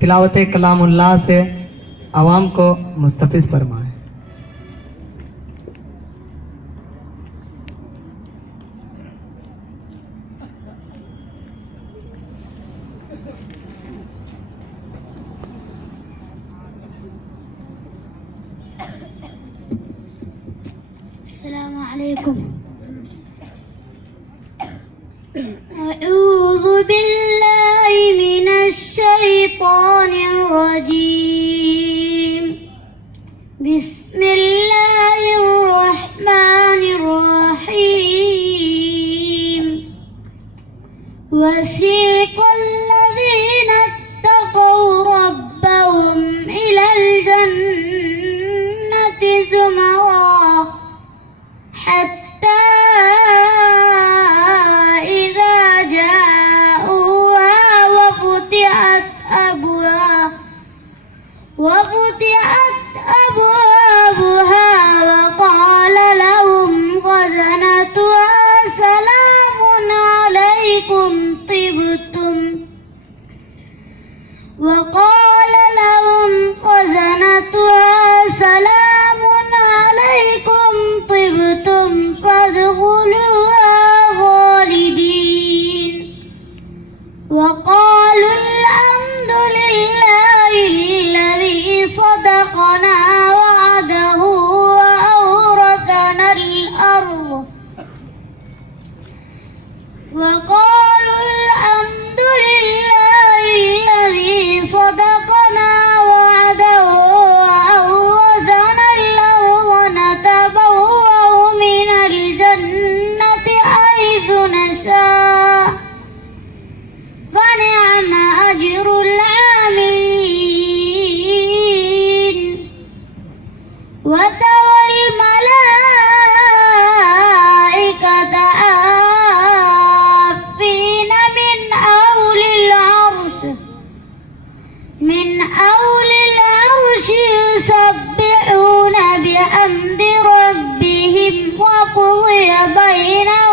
तिलावत कलामुल्लाह से आवाम को मुस्तफिज फरमाए। अस्सलामु अलैकुम। अऊज़ु बिल्लाहि मिनश शैतानिर रजीम। बिस्मिल्लाहिर रहमानिर रहीम। वसीक़ल लज़ीना इत्तक़ौ रब्बहुम इलल जन्नति ज़ुमरा حتى إذا جاءوها وفتحت أبوابها وقال لهم خزنتها سلام عليكم طبتم فادخلوها خالدين وقالوا الحمد لله الذي صدقنا وعده وأورثنا الأرض نتبوأ من الجنة حيث نشاء فنعم أجر العاملين وترى الملائكة حافين من حول العرش يسبحون بحمد ربهم وقضي بينهم